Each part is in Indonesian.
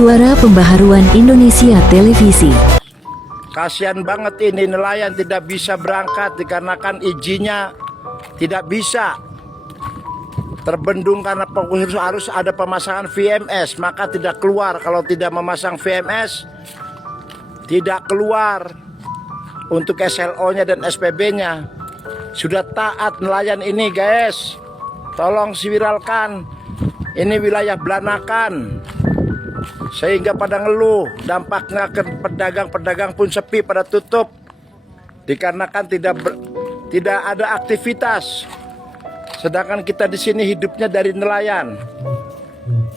Suara Pembaharuan Indonesia Televisi. Kasihan banget ini nelayan tidak bisa berangkat dikarenakan izinnya tidak bisa terbendung karena harus ada pemasangan VMS, maka tidak keluar. Kalau tidak memasang VMS tidak keluar untuk SLO-nya dan SPB-nya. Sudah taat nelayan ini guys, tolong viralkan. Ini wilayah Blanakan, sehingga pada ngeluh, dampaknya ke pedagang-pedagang pun sepi, pada tutup dikarenakan tidak ada aktivitas. Sedangkan kita di sini hidupnya dari nelayan.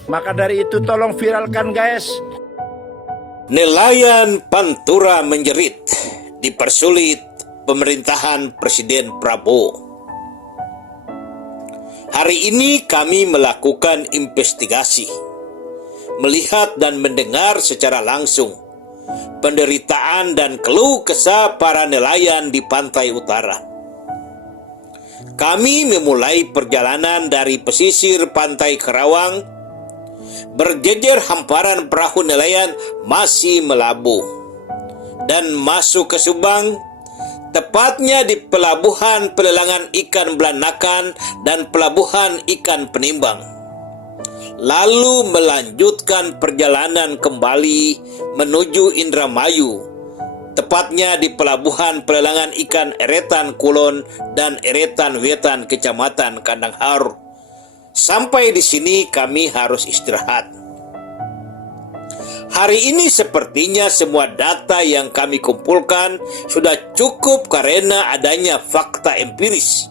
Maka dari itu tolong viralkan guys. Nelayan Pantura menjerit dipersulit pemerintahan Presiden Prabowo. Hari ini kami melakukan investigasi, melihat dan mendengar secara langsung penderitaan dan keluh kesah para nelayan di pantai utara. Kami memulai perjalanan dari pesisir pantai Karawang, berjejer hamparan perahu nelayan masih melabuh, dan masuk ke Subang, tepatnya di Pelabuhan Pelelangan Ikan Blanakan dan Pelabuhan Ikan Penimbang. Lalu melanjutkan perjalanan kembali menuju Indramayu, tepatnya di Pelabuhan Pelelangan Ikan Eretan Kulon dan Eretan Wetan Kecamatan Kandangharu. Sampai di sini kami harus istirahat. Hari ini sepertinya semua data yang kami kumpulkan sudah cukup karena adanya fakta empiris.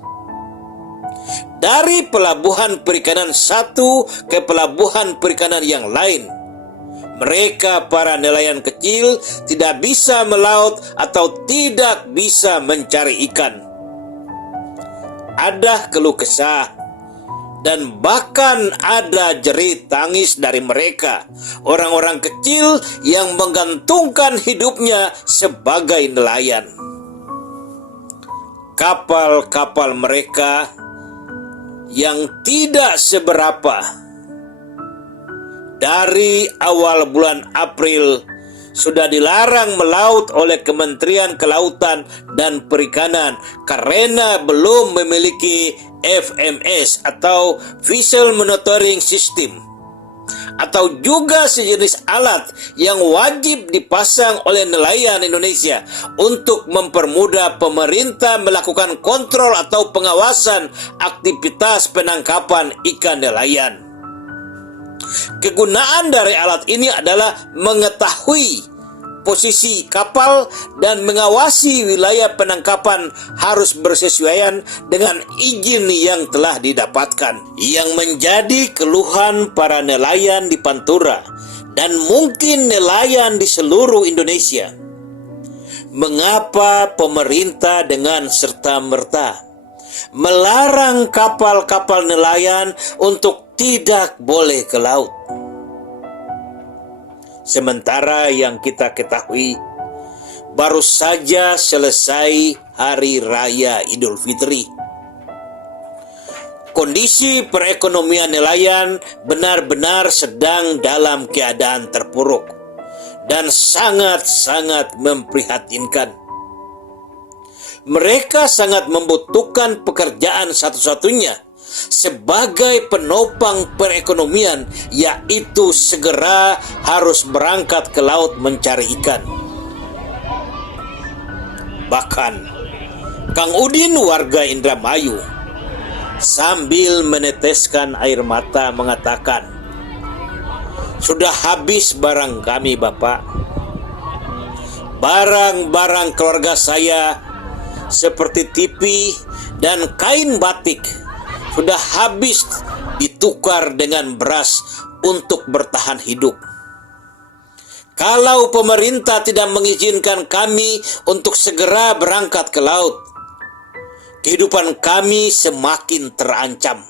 Dari pelabuhan perikanan satu ke pelabuhan perikanan yang lain, mereka para nelayan kecil tidak bisa melaut atau tidak bisa mencari ikan. Ada keluh kesah dan bahkan ada jerit tangis dari mereka, orang-orang kecil yang menggantungkan hidupnya sebagai nelayan. Kapal-kapal mereka yang tidak seberapa dari awal bulan April sudah dilarang melaut oleh Kementerian Kelautan dan Perikanan karena belum memiliki FMS atau Vessel Monitoring System, atau juga sejenis alat yang wajib dipasang oleh nelayan Indonesia untuk mempermudah pemerintah melakukan kontrol atau pengawasan aktivitas penangkapan ikan nelayan. Kegunaan dari alat ini adalah mengetahui posisi kapal dan mengawasi wilayah penangkapan harus bersesuaian dengan izin yang telah didapatkan. Yang menjadi keluhan para nelayan di Pantura dan mungkin nelayan di seluruh Indonesia, mengapa pemerintah dengan serta-merta melarang kapal-kapal nelayan untuk tidak boleh ke laut? Sementara yang kita ketahui, baru saja selesai Hari Raya Idul Fitri. Kondisi perekonomian nelayan benar-benar sedang dalam keadaan terpuruk dan sangat-sangat memprihatinkan. Mereka sangat membutuhkan pekerjaan satu-satunya sebagai penopang perekonomian, yaitu segera harus berangkat ke laut mencari ikan. Bahkan Kang Udin warga Indramayu sambil meneteskan air mata mengatakan, "Sudah habis barang kami, Bapak. Barang-barang keluarga saya seperti TV dan kain batik sudah habis ditukar dengan beras untuk bertahan hidup. Kalau pemerintah tidak mengizinkan kami untuk segera berangkat ke laut, kehidupan kami semakin terancam.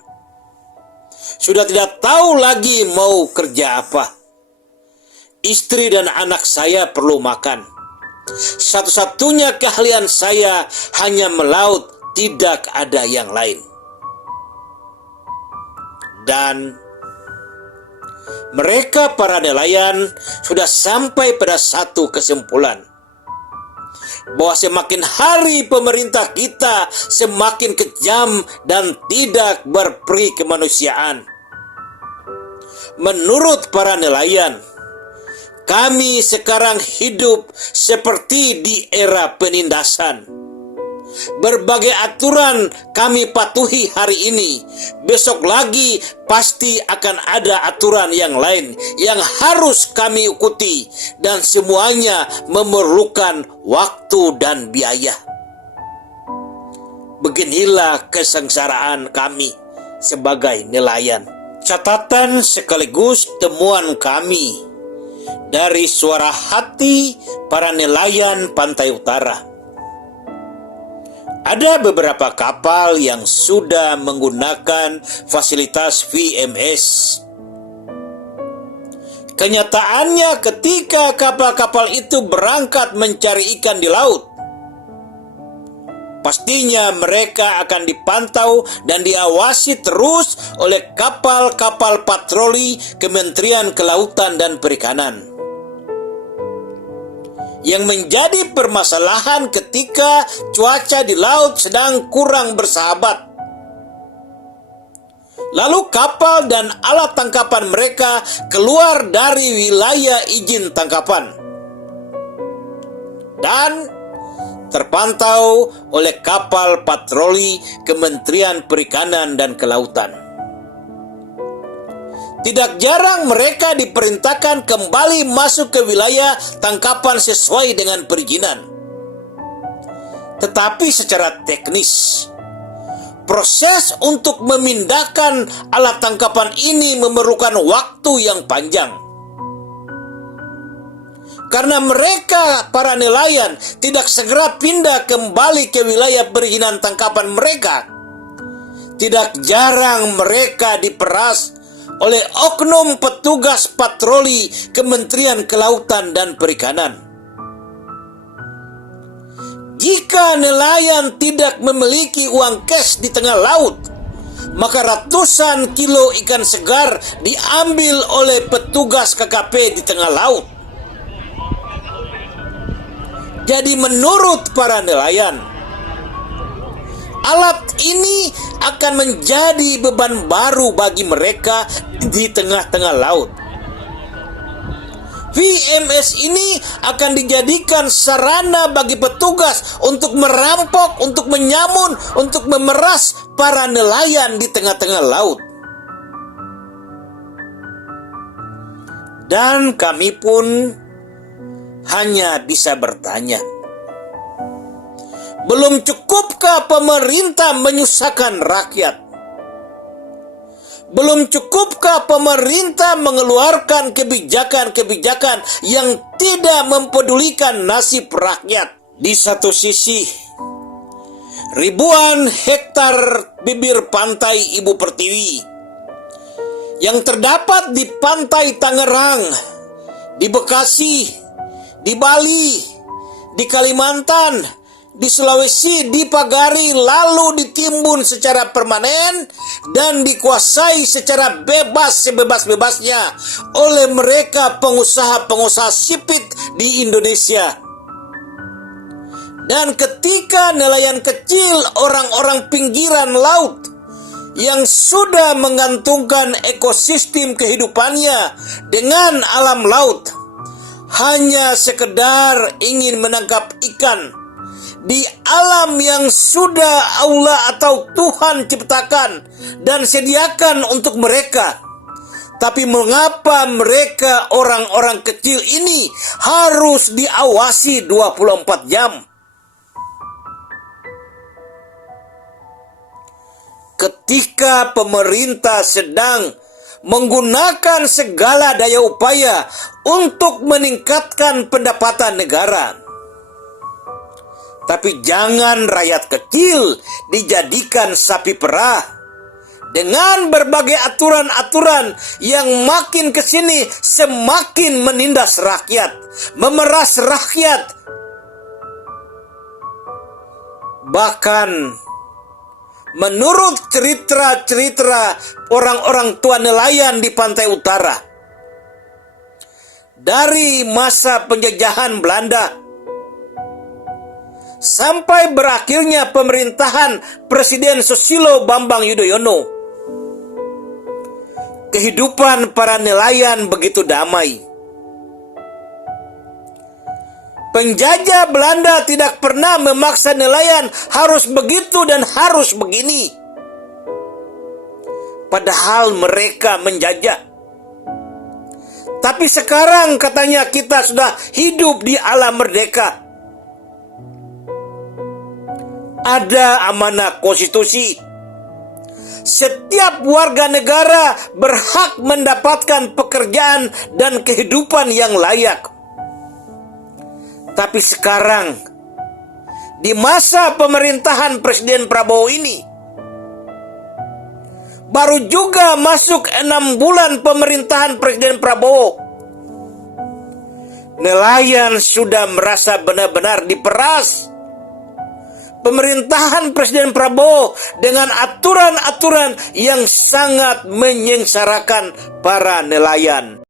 Sudah tidak tahu lagi mau kerja apa. Istri dan anak saya perlu makan. Satu-satunya keahlian saya hanya melaut, tidak ada yang lain." Dan mereka para nelayan sudah sampai pada satu kesimpulan, bahwa semakin hari pemerintah kita semakin kejam dan tidak berperi kemanusiaan. Menurut para nelayan, kami sekarang hidup seperti di era penindasan. Berbagai aturan kami patuhi hari ini, besok lagi pasti akan ada aturan yang lain yang harus kami ikuti, dan semuanya memerlukan waktu dan biaya. Beginilah kesengsaraan kami sebagai nelayan. Catatan sekaligus temuan kami dari suara hati para nelayan pantai utara. Ada beberapa kapal yang sudah menggunakan fasilitas VMS. Kenyataannya ketika kapal-kapal itu berangkat mencari ikan di laut, pastinya mereka akan dipantau dan diawasi terus oleh kapal-kapal patroli Kementerian Kelautan dan Perikanan. Yang menjadi permasalahan ketika cuaca di laut sedang kurang bersahabat. Lalu kapal dan alat tangkapan mereka keluar dari wilayah izin tangkapan dan terpantau oleh kapal patroli Kementerian Perikanan dan Kelautan. Tidak jarang mereka diperintahkan kembali masuk ke wilayah tangkapan sesuai dengan perizinan. Tetapi secara teknis, proses untuk memindahkan alat tangkapan ini memerlukan waktu yang panjang. Karena mereka, para nelayan, tidak segera pindah kembali ke wilayah perizinan tangkapan mereka, tidak jarang mereka diperas oleh oknum petugas patroli Kementerian Kelautan dan Perikanan. Jika nelayan tidak memiliki uang cash di tengah laut, maka ratusan kilo ikan segar diambil oleh petugas KKP di tengah laut. Jadi menurut para nelayan, alat ini akan menjadi beban baru bagi mereka di tengah-tengah laut. VMS ini akan dijadikan sarana bagi petugas untuk merampok, untuk menyamun, untuk memeras para nelayan di tengah-tengah laut. Dan kami pun hanya bisa bertanya, belum cukupkah pemerintah menyusahkan rakyat? Belum cukupkah pemerintah mengeluarkan kebijakan-kebijakan yang tidak mempedulikan nasib rakyat? Di satu sisi, ribuan hektar bibir pantai Ibu Pertiwi yang terdapat di pantai Tangerang, di Bekasi, di Bali, di Kalimantan, di Sulawesi, di Pagari, lalu ditimbun secara permanen dan dikuasai secara bebas sebebas-bebasnya oleh mereka pengusaha-pengusaha sipit di Indonesia. Dan ketika nelayan kecil, orang-orang pinggiran laut yang sudah menggantungkan ekosistem kehidupannya dengan alam laut, hanya sekedar ingin menangkap ikan di alam yang sudah Allah atau Tuhan ciptakan dan sediakan untuk mereka. Tapi mengapa mereka, orang-orang kecil ini, harus diawasi 24 jam? Ketika pemerintah sedang menggunakan segala daya upaya untuk meningkatkan pendapatan negara, tapi jangan rakyat kecil dijadikan sapi perah dengan berbagai aturan-aturan yang makin kesini semakin menindas rakyat, memeras rakyat. Bahkan menurut cerita-cerita orang-orang tua nelayan di pantai utara, dari masa penjajahan Belanda sampai berakhirnya pemerintahan Presiden Susilo Bambang Yudhoyono, kehidupan para nelayan begitu damai. Penjajah Belanda tidak pernah memaksa nelayan harus begitu dan harus begini. Padahal mereka menjajah. Tapi sekarang katanya kita sudah hidup di ala merdeka. Ada amanah konstitusi. Setiap warga negara berhak mendapatkan pekerjaan dan kehidupan yang layak. Tapi sekarang, di masa pemerintahan Presiden Prabowo ini, baru juga masuk 6 bulan pemerintahan Presiden Prabowo, nelayan sudah merasa benar-benar diperas. Pemerintahan Presiden Prabowo dengan aturan-aturan yang sangat menyengsarakan para nelayan.